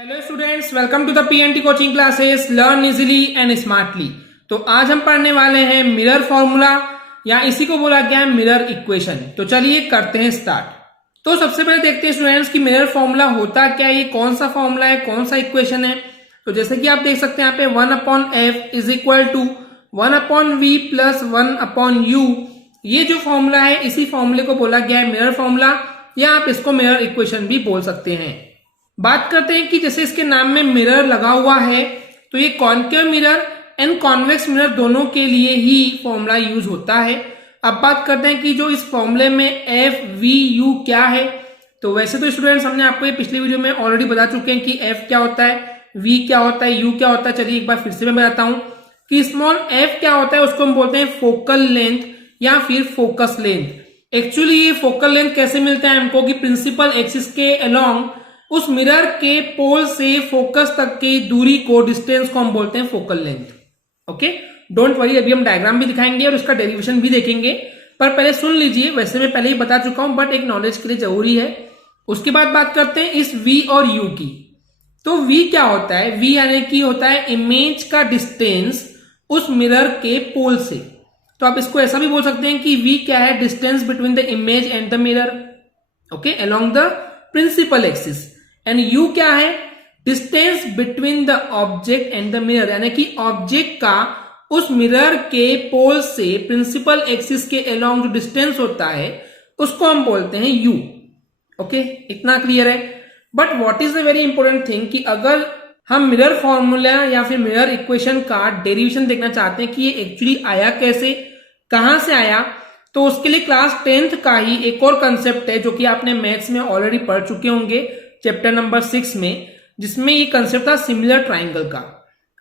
Hello students, welcome to the PNT coaching classes learn easily and smartly. तो आज हम पढ़ने वाले हैं मिरर फॉर्मूला या इसी को बोला गया है मिरर इक्वेशन। तो चलिए करते हैं स्टार्ट। तो सबसे पहले देखते हैं स्टूडेंट्स कि मिरर फॉर्मूला होता क्या है, ये कौन सा फॉर्मूला है, कौन सा इक्वेशन है। तो जैसे कि आप देख सकते हैं यहाँ पे 1/f is equal to 1/v plus 1/u। ये जो फॉर्मूला है इसी फॉर्मूले को बोला गया है मिरर फॉर्मूला, या आप इसको मिरर इक्वेशन भी बोल सकते हैं। बात करते हैं कि जैसे इसके नाम में मिरर लगा हुआ है तो ये concave mirror and convex mirror दोनों के लिए ही फॉर्मूला यूज होता है। अब बात करते हैं कि जो इस फॉर्मूले में एफ वी यू क्या है। तो वैसे तो स्टूडेंट्स हमने आपको ये पिछले वीडियो में ऑलरेडी बता चुके हैं कि एफ क्या होता है, वी क्या होता है, यू क्या होता है। चलिए एक बार फिर से मैं बताता हूं कि स्मॉल एफ क्या होता है, उसको हम बोलते हैं फोकल लेंथ या फिर फोकस लेंथ। एक्चुअली ये फोकल लेंथ कैसे मिलता है हमको कि प्रिंसिपल एक्सिस के अलोंग उस मिरर के पोल से फोकस तक की दूरी को, डिस्टेंस को हम बोलते हैं focal length. Okay, don't worry, अभी हम डायग्राम भी दिखाएंगे और उसका डेरिवेशन भी देखेंगे, पर पहले सुन लीजिए। वैसे मैं पहले ही बता चुका हूं बट एक नॉलेज के लिए जरूरी है। उसके बाद बात करते हैं इस v और u की। तो v क्या होता है, v यानी कि होता है इमेज का डिस्टेंस उस मिरर के पोल से। तो आप इसको ऐसा भी बोल सकते हैं कि v क्या है, distance between the image and the mirror, okay, along the principal axis. And u क्या है, distance between the object and the mirror, यानी कि ऑब्जेक्ट का उस मिरर के पोल से प्रिंसिपल एक्सिस के अलोंग जो डिस्टेंस होता है उसको हम बोलते हैं u। ओके, इतना क्लियर है। But what is the very important thing कि अगर हम मिरर फॉर्मूला या फिर मिरर इक्वेशन का डेरिवेशन देखना चाहते हैं कि ये एक्चुअली आया कैसे, कहां से आया, तो उसके लिए क्लास 10th का ही एक और कंसेप्ट है जो कि आपने मैथ्स में ऑलरेडी पढ़ चुके होंगे चैप्टर नंबर 6 में, जिसमें ये कंसेप्ट था सिमिलर ट्राइंगल का।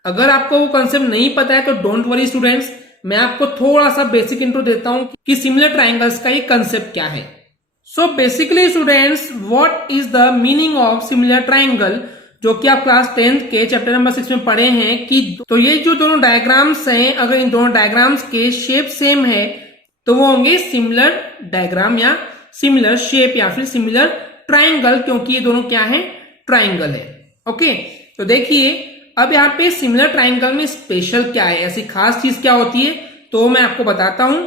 अगर आपको वो कंसेप्ट नहीं पता है तो डोंट वरी स्टूडेंट्स, मैं आपको थोड़ा सा बेसिक इंट्रो देता हूं कि सिमिलर ट्राइंगल्स का ये कंसेप्ट क्या है। So basically students, what is the meaning of similar triangle, जो कि आप क्लास 10th के चैप्टर नंबर 6 में पढ़े हैं कि तो ये जो दोनों डायग्राम्स हैं, अगर इन दोनों डायग्राम्स के शेप सेम है तो वो होंगे सिमिलर डायग्राम या सिमिलर शेप या फिर सिमिलर ट्राइंगल, क्योंकि ये दोनों क्या है, ट्राइंगल है। ओके, तो देखिए अब यहाँ पे सिमिलर ट्राइंगल में स्पेशल क्या है, ऐसी खास चीज क्या होती है, तो मैं आपको बताता हूं।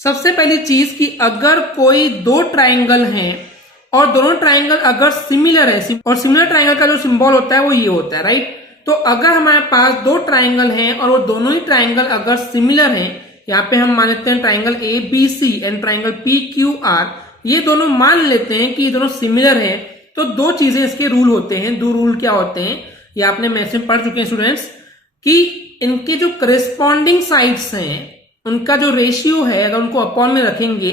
सबसे पहली चीज कि अगर कोई दो ट्राइंगल हैं और दोनों ट्राइंगल अगर सिमिलर है, और सिमिलर ट्राइंगल का जो सिंबल होता है वो ये होता है, राइट। तो अगर हमारे पास दो ट्राइंगल हैं और वो दोनों ही ट्राइंगल अगर सिमिलर हैं, यहाँ पे हम मान लेते हैं triangle A B C and triangle P Q R, ये दोनों मान लेते हैं कि ये दोनों सिमिलर हैं, तो दो चीजें इसके रूल होते हैं। दो रूल क्या होते हैं ये आपने मैथ्स में पढ़ चुके हैं स्टूडेंट्स, कि इनके जो करेस्पॉन्डिंग साइड्स हैं उनका जो रेशियो है अगर उनको अपॉन में रखेंगे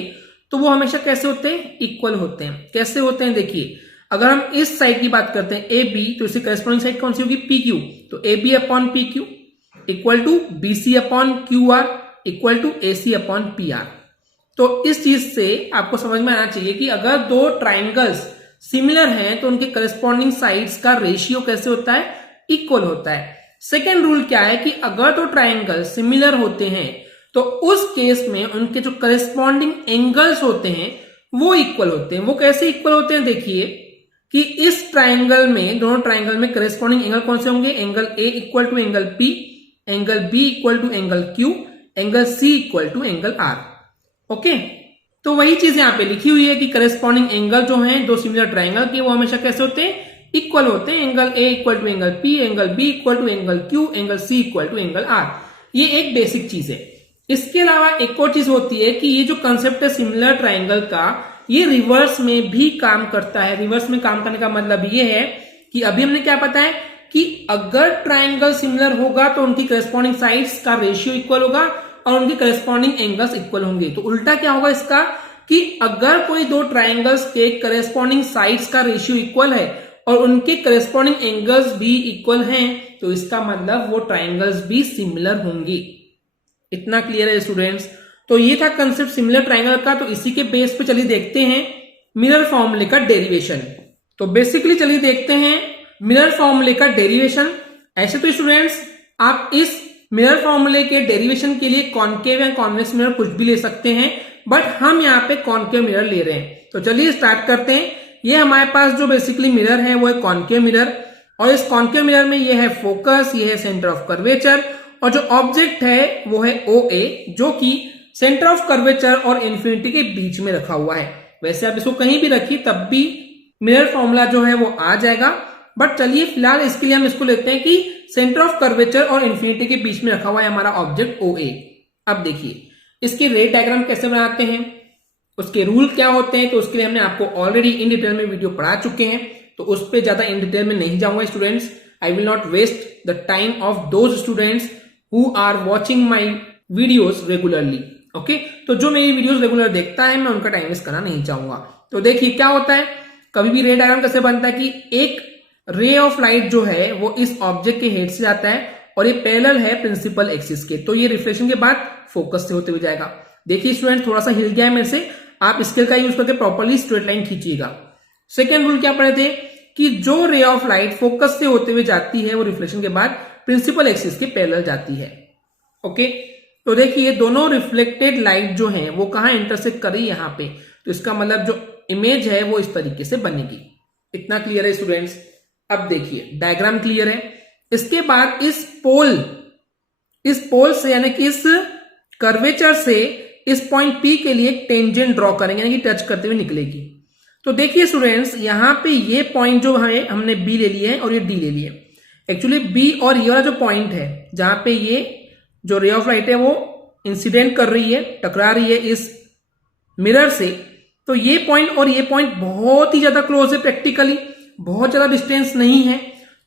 तो वो हमेशा कैसे होते हैं, इक्वल होते हैं। कैसे होते हैं देखिए, अगर हम इस साइड की बात करते हैं ए बी, तो इसकी करेस्पॉन्डिंग साइड कौन सी होगी, पी क्यू। तो A B upon P Q equal to B C upon Q R equal to A C upon P R. तो इस चीज से आपको समझ में आना चाहिए कि अगर दो ट्राइंगल्स सिमिलर हैं तो उनके करस्पॉन्डिंग साइड्स का रेशियो कैसे होता है, इक्वल होता है। सेकेंड रूल क्या है कि अगर दो ट्राइंगल सिमिलर होते हैं तो उस केस में उनके जो करस्पॉन्डिंग एंगल्स होते हैं वो इक्वल होते हैं। वो कैसे इक्वल होते हैं देखिए कि इस ट्राइंगल में, दोनों ट्राइंगल में करस्पॉन्डिंग एंगल कौन से होंगे, angle A equal to angle P, angle B equal to angle Q, angle C equal to angle R. Okay, तो वही चीज यहाँ पे लिखी हुई है कि करस्पॉन्डिंग एंगल जो हैं दो सिमिलर ट्राइंगल के वो हमेशा कैसे होते हैं, इक्वल होते हैं। Angle A equal to angle P, angle B equal to angle Q, angle C equal to angle R. ये एक बेसिक चीज है। इसके अलावा एक और चीज होती है कि ये जो कंसेप्ट है सिमिलर ट्राइंगल का, ये रिवर्स में भी काम करता है। रिवर्स में काम करने का मतलब ये है कि अभी हमने क्या पता है कि अगर ट्राइंगल सिमिलर होगा तो उनकी करस्पॉन्डिंग साइड्स का रेशियो इक्वल होगा और उनके करस्पॉन्डिंग एंगल्स इक्वल होंगे। तो उल्टा क्या होगा इसका कि अगर कोई दो ट्राइंगल्स के करस्पॉन्डिंग साइड्स का रेशियो इक्वल है और उनके करस्पॉन्डिंग एंगल्स भी इक्वल हैं तो इसका मतलब वो ट्राइंगल्स भी सिमिलर होंगे। इतना क्लियर है स्टूडेंट्स। तो ये था कंसेप्ट सिमिलर ट्राइंगल का। तो इसी के बेस पे चलिए देखते हैं मिरर फॉर्मूले का डेरिवेशन। तो बेसिकली चलिए देखते हैं मिरर फॉर्मूले का डेरिवेशन। ऐसे तो स्टूडेंट्स आप इस मिरर फॉर्मूले के डेरिवेशन के लिए कॉनकेव या कॉन्वेक्स मिरर कुछ भी ले सकते हैं, बट हम यहाँ पे कॉनकेव मिरर ले रहे हैं। तो चलिए स्टार्ट करते हैं। ये हमारे पास जो बेसिकली मिरर है वो है कॉनकेव मिरर। और इस कॉन्केव मिरर में ये है फोकस, ये है सेंटर ऑफ कर्वेचर, और जो ऑब्जेक्ट है वो है OA, जो कि सेंटर ऑफ कर्वेचर और इन्फिनिटी के बीच में रखा हुआ है। वैसे आप इसको कहीं भी रखिए तब भी मिरर फॉर्मूला जो है वो आ जाएगा, बट चलिए फिलहाल इसके लिए हम इसको लेते हैं कि सेंटर ऑफ कर्वेचर और इन्फिनिटी के बीच में रखा हुआ है हमारा ऑब्जेक्ट OA। अब देखिए इसके रे डायग्राम कैसे बनाते हैं, उसके रूल क्या होते हैं, तो उसके लिए हमने आपको ऑलरेडी इन डिटेल में वीडियो पढ़ा चुके हैं, तो उस पर ज्यादा इन डिटेल में नहीं जाऊंगा students. I will not waste the time of those students who are watching my videos regularly. Okay, तो जो मेरी वीडियोस रेगुलर देखता है मैं उनका टाइम वेस्ट करना नहीं चाहूंगा। तो देखिए क्या होता है, कभी भी रे डायग्राम कैसे बनता है कि एक रे ऑफ लाइट जो है वो इस ऑब्जेक्ट के हेड से जाता है और ये पैरेलल है प्रिंसिपल एक्सिस के, तो ये रिफ्लेक्शन के बाद फोकस से होते हुए जाएगा। देखिए स्टूडेंट थोड़ा सा हिल गया है मेरे से, आप स्केल का यूज करके प्रॉपर्ली स्ट्रेट लाइन खींचिएगा। सेकेंड रूल क्या पढ़े थे कि जो रे ऑफ लाइट फोकस से होते हुए जाती है वो रिफ्लेक्शन के बाद प्रिंसिपल एक्सिस के पैरेलल जाती है। ओके, तो देखिए दोनों रिफ्लेक्टेड लाइट जो है वो कहां इंटरसेक्ट कर रही है, यहाँ पे, तो इसका मतलब जो इमेज है वो इस तरीके से बनेगी। इतना क्लियर है स्टूडेंट्स। अब देखिए डायग्राम क्लियर है। इसके बाद इस पोल से यानी कि इस कर्वेचर से इस पॉइंट P के लिए एक टेंजेंट ड्रॉ करेंगे, यानी कि टच करते हुए निकलेगी। तो देखिए स्टूडेंट्स यहां पे ये पॉइंट जो है हमने B ले लिया है और ये D ले लिया है। एक्चुअली B और ये वाला जो पॉइंट है जहां पे ये जो रे ऑफ लाइट है वो इंसिडेंट कर रही है, टकरा रही है इस मिरर से, तो ये पॉइंट और ये पॉइंट बहुत ही ज्यादा क्लोज है, प्रैक्टिकली बहुत ज्यादा डिस्टेंस नहीं है।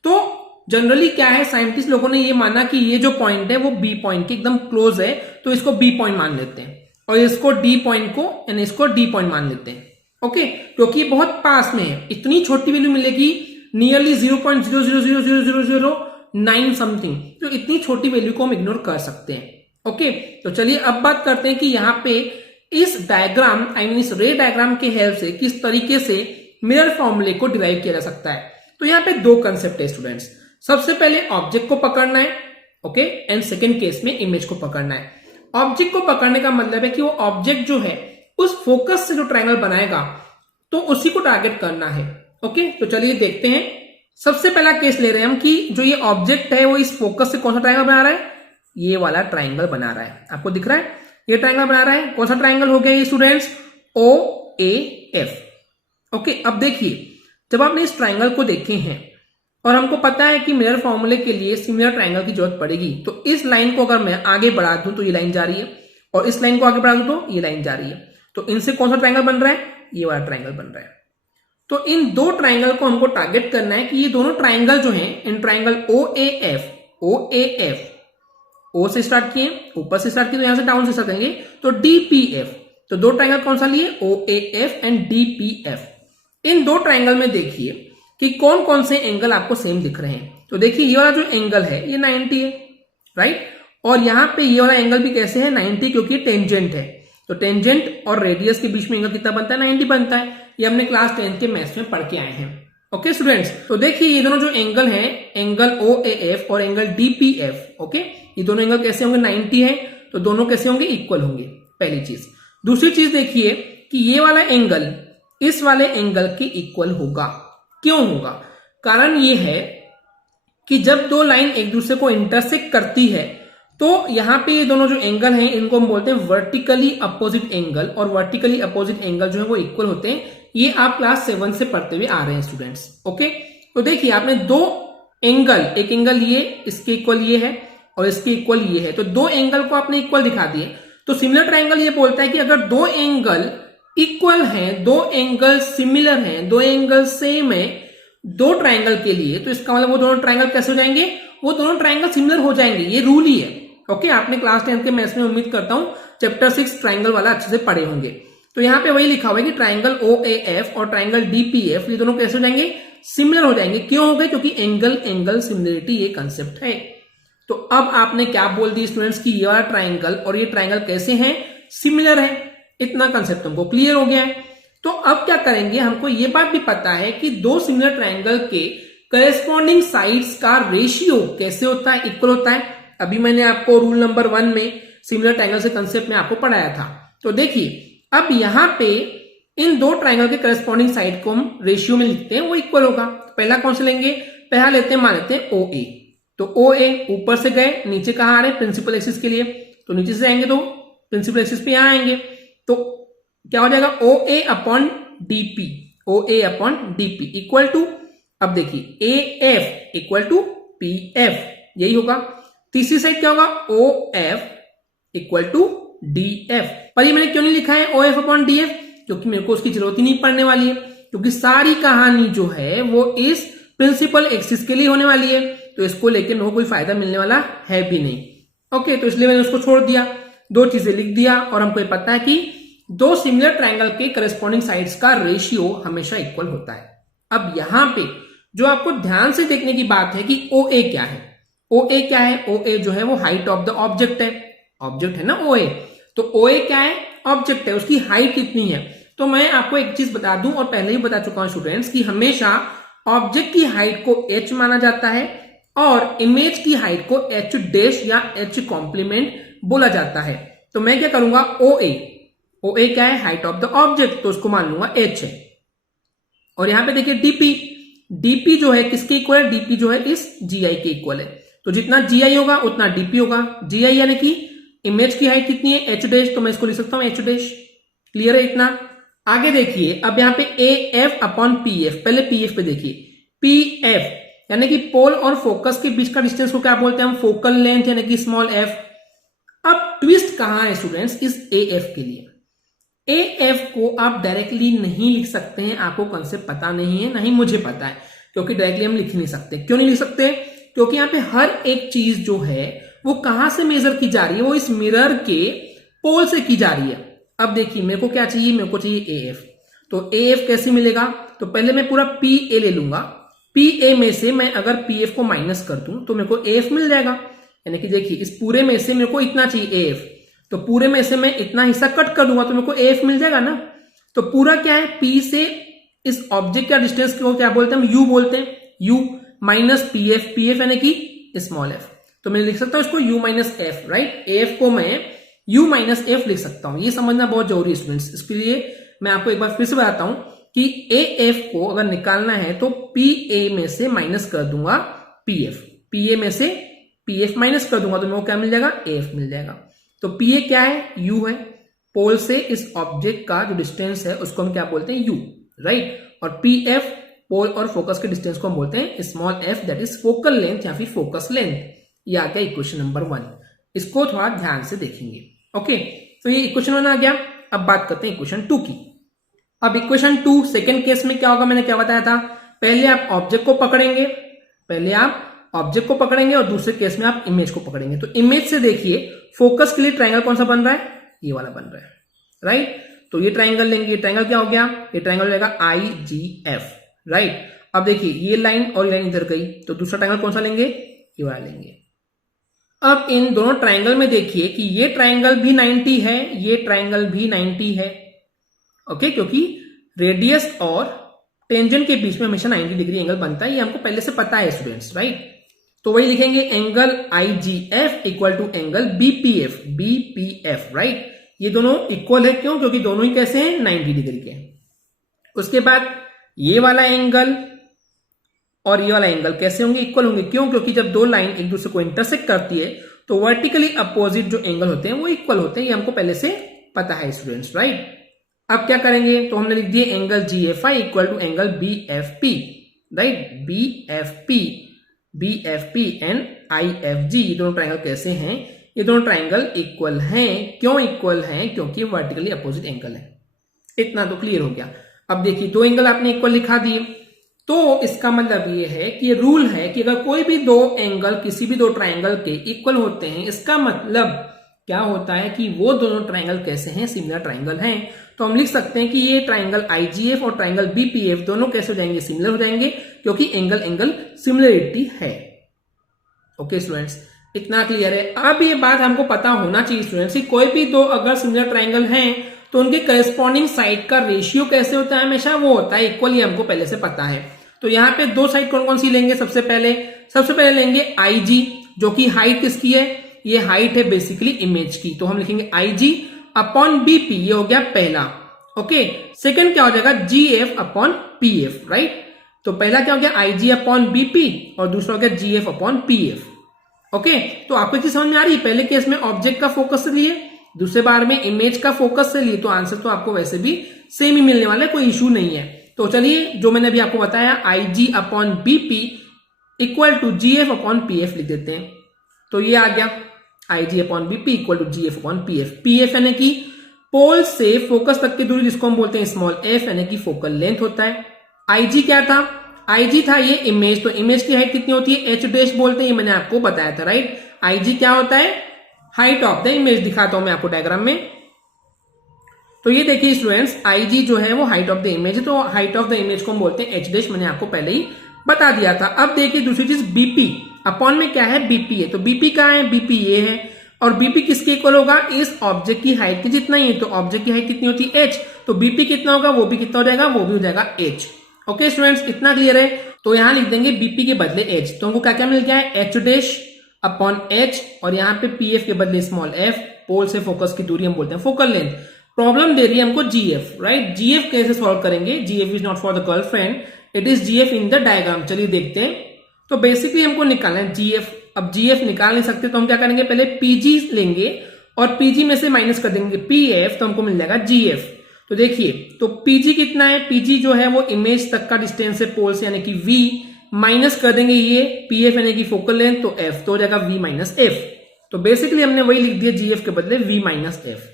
तो जनरली क्या है, साइंटिस्ट लोगों ने ये माना कि ये जो पॉइंट है वो B पॉइंट के एकदम क्लोज है, तो इसको B पॉइंट मान लेते हैं और इसको D पॉइंट को यानी इसको D पॉइंट मान लेते हैं। ओके, क्योंकि ये बहुत पास में है, इतनी छोटी वैल्यू मिलेगी नियरली 0.0000009 समथिंग, तो इतनी छोटी वैल्यू को हम इग्नोर कर सकते हैं। ओके, तो चलिए अब बात करते हैं कि यहाँ पे इस डायग्राम इस रे डायग्राम के हेल्प से किस तरीके से मिरर फॉर्मूले को डिराइव किया जा सकता है। तो यहाँ पे दो कंसेप्ट है स्टूडेंट्स। सबसे पहले ऑब्जेक्ट को पकड़ना है, ओके, एंड सेकेंड केस में इमेज को पकड़ना है। ऑब्जेक्ट को पकड़ने का मतलब है कि वो ऑब्जेक्ट जो है उस फोकस से जो ट्रायंगल बनाएगा तो उसी को टारगेट करना है। ओके, तो चलिए देखते हैं। सबसे पहला केस ले रहे हैं हम कि जो ये ऑब्जेक्ट है वो इस फोकस से कौन सा ट्रायंगल बना रहा है, ये वाला ट्रायंगल बना रहा है। आपको दिख रहा है ये ट्रायंगल बना रहा है। कौन सा ट्रायंगल हो गया ये स्टूडेंट्स, OAF। ओके, अब देखिए जब आपने इस ट्रायंगल को देखे हैं और हमको पता है कि मिरर फॉर्मूले के लिए सिमिलर ट्रायंगल की जरूरत पड़ेगी, तो इस लाइन को अगर मैं आगे बढ़ा दूं तो ये लाइन जा रही है और इस लाइन को आगे बढ़ा दूं तो ये लाइन जा रही है, तो इनसे कौन सा ट्रायंगल बन रहा है, ये वाला ट्रायंगल बन रहा है। तो इन दो ट्रायंगल को हमको टारगेट करना है कि ये दोनों ट्रायंगल जो हैं, इन ट्रायंगल OAF O से स्टार्ट किए, ऊपर से स्टार्ट किए तो यहां से डाउन से स्टार्ट करेंगे, तो DPF। तो दो ट्रायंगल कौन सा लिए, OAF एंड DPF। इन दो ट्रायंगल में देखिए कि कौन कौन से एंगल आपको सेम दिख रहे हैं। तो देखिए ये वाला जो एंगल है ये 90 है, राइट, और यहां पे ये वाला एंगल भी कैसे है 90, क्योंकि टेंजेंट है। तो टेंजेंट और रेडियस के बीच में एंगल कितना बनता है, 90 बनता है। ये हमने क्लास 10 के मैथ्स में पढ़ के आए हैं। ओके स्टूडेंट्स, तो देखिए ये दोनों जो एंगल हैं, एंगल OAF और एंगल DPF, ओके, ये दोनों एंगल कैसे होंगे, 90 है, तो दोनों कैसे होंगे, इक्वल होंगे, पहली चीज। दूसरी चीज देखिए कि ये वाला एंगल इस वाले एंगल के इक्वल होगा। क्यों होगा, कारण ये है कि जब दो लाइन एक दूसरे को इंटरसेक्ट करती है तो यहां पे ये दोनों जो एंगल हैं इनको हम बोलते हैं वर्टिकली अपोजिट एंगल, और वर्टिकली अपोजिट एंगल जो है वो इक्वल होते हैं। ये आप क्लास 7 से पढ़ते हुए आ रहे हैं स्टूडेंट्स। ओके, तो देखिए आपने दो एंगल, एक एंगल ये इसके इक्वल ये है और इसके इक्वल ये है, तो दो एंगल को आपने इक्वल दिखा दिए। तो सिमिलर ट्रायंगल ये बोलता है कि अगर दो एंगल इक्वल हैं, दो एंगल सिमिलर हैं, दो एंगल सेम है दो ट्रायंगल के लिए, तो इसका मतलब वो दोनों ट्रायंगल कैसे हो जाएंगे, वो दोनों ट्रायंगल सिमिलर हो जाएंगे। ये रूल ही है। ओके, आपने क्लास 10 के मैथ्स में उम्मीद करता हूं चैप्टर 6 ट्रायंगल वाला अच्छे से पढ़े होंगे। तो यहां पे वही लिखा हुआ है कि ट्रायंगल OAF और ट्रायंगल DPF ये दोनों कैसे हो जाएंगे, सिमिलर हो जाएंगे। क्यों हो गए, क्योंकि एंगल सिमिलरिटी ये कंसेप्ट है। तो अब आपने क्या बोल दी स्टूडेंट्स की ये वाला ट्रायंगल और ये ट्रायंगल कैसे हैं, सिमिलर है। इतना कंसेप्ट हमको क्लियर हो गया है। तो अब क्या करेंगे, हमको ये बात भी पता है कि दो सिमिलर ट्रायंगल के करेस्पॉन्डिंग साइड्स का रेशियो कैसे होता है, इक्वल होता है। अभी मैंने आपको रूल नंबर 1 में सिमिलर ट्रायंगल से कंसेप्ट में आपको पढ़ाया था। तो देखिए अब यहां पे इन दो ट्रायंगल के करेस्पॉन्डिंग साइड को हम रेशियो में लिखते हैं, वो इक्वल होगा। पहला कौन से लेंगे, पहला लेते हैं, मान लेते हैं ओ ए। तो ओ ए ऊपर से गए, नीचे कहाँ आ रहे हैं, प्रिंसिपल एक्सिस के लिए, तो नीचे से आएंगे तो प्रिंसिपल एक्सिस पे यहां आएंगे, तो क्या हो जाएगा O A upon DP, O A upon DP equal to, अब देखिए A F equal to P F, यही होगा। तीसरी साइड क्या होगा, O F equal to D F. पर ये मैंने क्यों नहीं लिखा है O F upon D F, क्योंकि मेरे को उसकी जरूरत ही नहीं पड़ने वाली है, क्योंकि सारी कहानी जो है वो इस प्रिंसिपल एक्सिस के लिए होने वाली है, तो इसको लेके मेरे को कोई फायदा मिलने वाला है भी नहीं। ओके, तो इसलिए मैंने उसको छोड़ दिया, दो चीजें लिख दिया, और हमको ये पता है कि दो सिमिलर ट्रायंगल के करस्पॉन्डिंग साइड्स का रेशियो हमेशा इक्वल होता है। अब यहां पे जो आपको ध्यान से देखने की बात है कि ओ ए क्या है। ओ ए क्या है, ओ ए जो है वो हाइट ऑफ द ऑब्जेक्ट है, ऑब्जेक्ट है ना ओ ए, तो ओ ए क्या है, ऑब्जेक्ट है, उसकी हाइट कितनी है। तो मैं आपको एक चीज बता दूं, और पहले ही बता चुका हूं स्टूडेंट्स, कि हमेशा ऑब्जेक्ट की हाइट को h माना जाता है और इमेज की हाइट को h डैश या h कॉम्प्लीमेंट बोला जाता है। तो मैं क्या करूंगा, ओ ए क्या है, हाइट ऑफ द ऑब्जेक्ट, तो उसको मान लूंगा h है। और यहां पे देखिए डीपी जो है किसके इक्वल है, डीपी जो है इस GI के इक्वल है, तो जितना GI होगा उतना डीपी होगा। GI यानी कि इमेज की हाइट कितनी है, h डैश, तो मैं इसको लिख सकता हूं h डैश। क्लियर है इतना। आगे देखिए, अब यहां पे A F upon P F, पहले पी एफ पे देखिए, पी एफ यानी कि पोल और फोकस के बीच का डिस्टेंस को क्या बोलते हैं हम, फोकल लेंथ यानी कि स्मॉल एफ। अब ट्विस्ट कहां है स्टूडेंट्स, इस ए एफ के लिए, ए एफ को आप डायरेक्टली नहीं लिख सकते हैं, आपको कंसेप्ट पता नहीं है, नहीं मुझे पता है, क्योंकि डायरेक्टली हम लिख नहीं सकते। क्यों नहीं लिख सकते, क्योंकि यहां पे हर एक चीज जो है वो कहां से मेजर की जा रही है, वो इस मिरर के पोल से की जा रही है। अब देखिए मेरे को क्या चाहिए, मेरे को चाहिए ए एफ, तो ए एफ कैसे मिलेगा, तो पहले मैं पूरा पी ए ले लूंगा, पी ए में से मैं अगर पी एफ को माइनस कर दूं तो मेरे को ए एफ मिल जाएगा। यानी कि देखिए इस पूरे में से मेरे को इतना चाहिए ए एफ, तो पूरे में से मैं इतना हिस्सा कट कर दूंगा तो मेरे को ए एफ मिल जाएगा ना। तो पूरा क्या है, पी से इस ऑब्जेक्ट का डिस्टेंस को क्या बोलते हैं, हम यू बोलते हैं, यू माइनस पी एफ यानी कि स्मॉल एफ, तो मैं लिख सकता हूं इसको you minus F, right. A F को मैं यू माइनस एफ लिख सकता हूं, ये समझना बहुत जरूरी है स्टूडेंट्स। इसके लिए मैं आपको एक बार फिर से बताता हूं कि ए एफ को अगर निकालना है तो पी ए में से माइनस कर दूंगा पी एफ, पी ए में से पी एफ माइनस कर दूंगा तो मेरे को क्या मिल जाएगा, ए एफ मिल जाएगा। तो पी ए क्या है, यू है, पोल से इस ऑब्जेक्ट का जो डिस्टेंस है उसको हम क्या बोलते हैं, यू, राइट। और पी एफ पोल और फोकस के डिस्टेंस को हम बोलते हैं small F, that is focal length या फिर फोकस लेंथ। ये आ गया इक्वेशन नंबर 1, इसको थोड़ा ध्यान से देखेंगे। ओके, तो ये इक्वेशन 1 आ गया। अब बात करते हैं इक्वेशन 2 की। अब इक्वेशन 2 सेकंड केस में क्या होगा, मैंने क्या बताया था, पहले आप ऑब्जेक्ट को पकड़ेंगे, और दूसरे केस में आप इमेज को पकड़ेंगे। तो इमेज से देखिए फोकस के लिए ट्रायंगल कौन सा बन रहा है, ये वाला बन रहा है, राइट। तो ये ट्रायंगल लेंगे, ट्रायंगल क्या हो गया, ये ट्रायंगल हो जाएगा IGF, राइट। अब देखिए ये लाइन और ये लाइन इधर गई, तो दूसरा ट्रायंगल कौन सा लेंगे, ये वाला लेंगे। अब इन दोनों ट्रायंगल में देखिए कि ये ट्रायंगल भी 90 है, ये ट्रायंगल भी 90 है, ओके, क्योंकि रेडियस और टेंजेंट के बीच में हमेशा 90 डिग्री एंगल बनता है, ये हमको पहले से पता है स्टूडेंट्स, राइट। तो वही लिखेंगे angle IGF equal to angle BPF, right. ये दोनों इक्वल है, क्यों, क्योंकि दोनों ही कैसे हैं, 90 डिग्री के। उसके बाद ये वाला एंगल और ये वाला एंगल कैसे होंगे, इक्वल होंगे, क्यों, क्योंकि जब दो लाइन एक दूसरे को इंटरसेक्ट करती है तो वर्टिकली अपोजिट जो एंगल होते हैं वो इक्वल होते हैं, ये हमको पहले से पता है स्टूडेंट्स, राइट। अब क्या करेंगे, तो हमने लिख दिए angle GFI equal to angle BFP, right. BFP and IFG, ये दोनों ट्रायंगल कैसे हैं, ये दोनों ट्रायंगल इक्वल हैं। क्यों इक्वल हैं, क्योंकि वर्टिकली अपोजिट एंगल है। इतना तो क्लियर हो गया। अब देखिए दो एंगल आपने इक्वल लिखा दिए, तो इसका मतलब ये है कि ये रूल है कि अगर कोई भी दो एंगल किसी भी दो ट्रायंगल के इक्वल होते हैं, इसका मतलब क्या होता है कि वो दोनों ट्रायंगल कैसे हैं, सिमिलर ट्रायंगल हैं। तो हम लिख सकते हैं कि ये ट्रायंगल IGF और ट्रायंगल BPF दोनों कैसे हो जाएंगे, सिमिलर हो जाएंगे, क्योंकि एंगल सिमिलरिटी है। ओके स्टूडेंट्स, इतना क्लियर है। अब ये बात हमको पता होना चाहिए स्टूडेंट्स कि कोई भी दो अगर सिमिलर ट्रायंगल हैं तो उनके करस्पॉन्डिंग साइड का रेशियो कैसे होता है, हमेशा वो होता है इक्वल, ये हमको पहले से पता है। तो यहाँ पे दो साइड कौन कौन सी लेंगे, सबसे पहले लेंगे IG, जो कि हाइट किसकी है, ये हाइट है बेसिकली इमेज की, तो हम लिखेंगे IG अपॉन BP, ये हो गया पहला। ओके, सेकंड क्या हो जाएगा, GF अपॉन PF, राइट। तो पहला क्या हो गया IG अपॉन BP और दूसरा हो गया GF अपॉन PF। ओके, तो आपको चीज समझ में आ रही है? पहले केस में ऑब्जेक्ट का फोकस से लिए, दूसरे बार में इमेज का फोकस से लिए, तो आंसर तो आपको वैसे भी सेम ही मिलने वाला है, कोई इशू नहीं है। तो चलिए जो मैंने अभी आपको बताया IG upon BP equal to GF upon PF लिख देते हैं। तो ये आ गया IG upon BP equal to GF upon PF। PF यानी कि पोल से फोकस तक की दूरी, जिसको हम बोलते हैं स्मॉल f, यानी कि फोकल लेंथ होता है। IG क्या था? IG था ये इमेज, तो इमेज की हाइट कितनी होती है? h डैश बोलते हैं, ये मैंने आपको बताया था, राइट। IG क्या होता है? Height of the image. दिखाता हूं मैं आपको डायग्राम में। तो ये देखिए स्टूडेंट्स, IG जो है वो हाइट ऑफ द इमेज है, तो हाइट ऑफ द इमेज को हम बोलते हैं h डैश, मैंने आपको पहले ही बता दिया था। अब देखिए दूसरी चीज BP अपॉन में क्या है? BP है, तो BP क्या है? BP ये है, और BP किसके इक्वल होगा? इस ऑब्जेक्ट की हाइट के जितना ही है। तो ऑब्जेक्ट की हाइट कितनी होती है? h, तो BP कितना होगा? वो भी कितना हो जाएगा? वो भी हो जाएगा h। ओके स्टूडेंट्स, इतना क्लियर है? तो यहां लिख देंगे BP के बदले h, तो हमको क्या क्या मिल गया है? h डैश अपॉन h, और यहाँ पे PF के बदले स्मॉल f, पोल से फोकस की दूरी हम बोलते हैं फोकल लेंथ। प्रॉब्लम दे रही है हमको GF, राइट। GF कैसे सॉल्व करेंगे? GF is not for the girlfriend, it is GF in the diagram. चलिए देखते हैं। तो बेसिकली हमको निकालना है GF। अब GF निकाल नहीं सकते तो हम क्या करेंगे? पहले PG लेंगे और PG में से माइनस कर देंगे PF, तो हमको मिल जाएगा GF। तो देखिए, तो PG कितना है? PG जो है वो इमेज तक का डिस्टेंस है पोल से, यानी कि V, माइनस कर देंगे ये PF यानी कि फोकल लेंथ, तो F, तो हो जाएगा V माइनस F। तो बेसिकली हमने वही लिख दिया GF के बदले V माइनस F।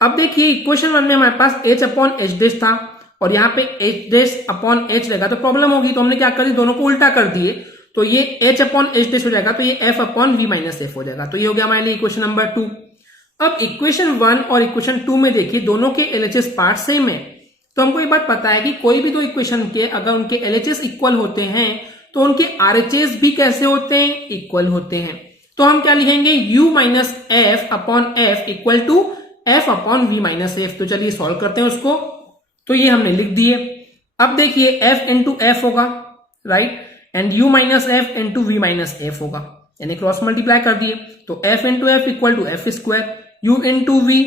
अब देखिए इक्वेशन 1 में हमारे पास h अपॉन h डैश था, और यहाँ पे h डैश अपॉन h रहेगा तो प्रॉब्लम होगी, तो हमने क्या कर दिया? दोनों को उल्टा कर दिए, तो ये h अपॉन h डैश हो जाएगा, तो ये f upon v minus f हो जाएगा। तो ये हो गया हमारे लिए इक्वेशन नंबर 2। अब इक्वेशन 1 और इक्वेशन 2 में देखिए दोनों के LHS पार्ट सेम है, तो हमको एक बात पता है कि कोई भी दो इक्वेशन के अगर उनके LHS इक्वल होते हैं तो उनके RHS भी कैसे होते हैं? इक्वल होते हैं। तो हम क्या लिखेंगे? u minus f upon f equal to f upon v minus f। तो चलिए सॉल्व करते हैं उसको। तो ये हमने लिख दिए। अब देखिए f इंटू f होगा, right, and u minus f into v minus f होगा, यानी क्रॉस मल्टीप्लाई कर दिए, तो f into f equal to f square, u into v,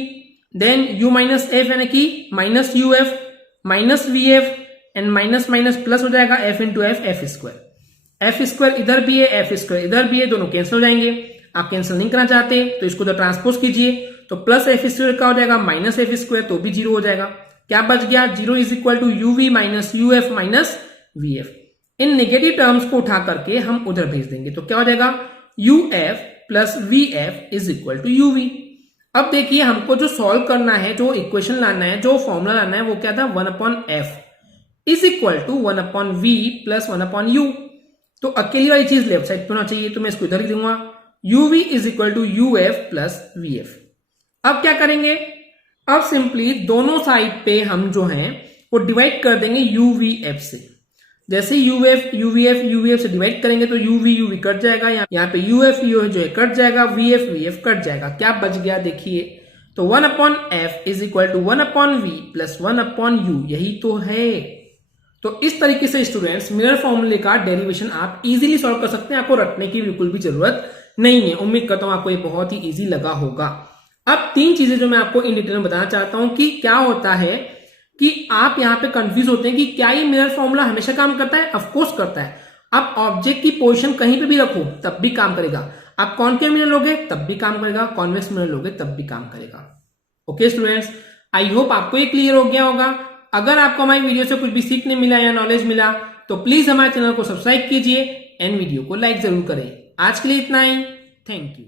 then u minus f यानी कि minus uf minus vf, and minus minus plus हो जाएगा f into f square. f square इधर भी है, f स्क्वायर इधर भी है, दोनों कैंसिल हो जाएंगे। आप कैंसिल नहीं करना चाहते तो इसको तो ट्रांसपोज कीजिए, तो प्लस f स्क्वायर का हो जाएगा माइनस f स्क्वायर, तो भी जीरो हो जाएगा। क्या बच गया? 0 is equal to uv minus uf minus vf। इन नेगेटिव टर्म्स को उठा करके हम उधर भेज देंगे, तो क्या हो जाएगा? uf plus vf is equal to uv। अब देखिए हमको जो सॉल्व करना है, जो इक्वेशन लाना है, जो फॉर्मूला लाना है, वो क्या था? 1 upon f is equal to 1 upon v plus 1 upon u। तो अकेली वाली चीज लेफ्ट साइड पे होना चाहिए, तो मैं इसको इधर ही दूंगा, uv is equal to uf plus vf। अब क्या करेंगे? अब सिंपली दोनों साइड पे हम जो हैं वो डिवाइड कर देंगे uvf से। जैसे uvf से डिवाइड करेंगे तो uv कट जाएगा, यहाँ पे uf जो है कट जाएगा, vf कट जाएगा। क्या बच गया? देखिए, तो 1 upon f is equal to 1 upon v plus 1 upon u, यही तो है। तो इस तरीके से स्टूडेंट्स मिरर फॉर्मूले का डेरिवेशन आप इजीली सॉल्व कर सकते हैं, आपको रटने की बिल्कुल भी जरूरत नहीं है। उम्मीद करता हूं आपको ये बहुत ही इजी लगा होगा। अब 3 चीजें जो मैं आपको इन डिटेल में बताना चाहता हूं कि क्या होता है कि आप यहां पे कंफ्यूज होते हैं कि क्या ये मिरर फॉर्मूला हमेशा काम करता है? ऑफ कोर्स करता है। आप ऑब्जेक्ट की पोजीशन कहीं पे भी रखो तब भी काम करेगा। आप कॉनकेव मिरर लोगे तब भी काम करेगा, कॉन्वेक्स मिरर लोगे तब भी काम करेगा। ओके स्टूडेंट्स, आई होप आपको ये क्लियर हो गया होगा। अगर आपको हमारी वीडियो से कुछ भी सीखने मिला या नॉलेज मिला तो प्लीज हमारे चैनल को सब्सक्राइब कीजिए एंड वीडियो को लाइक जरूर करें। आज के लिए इतना ही, थैंक यू।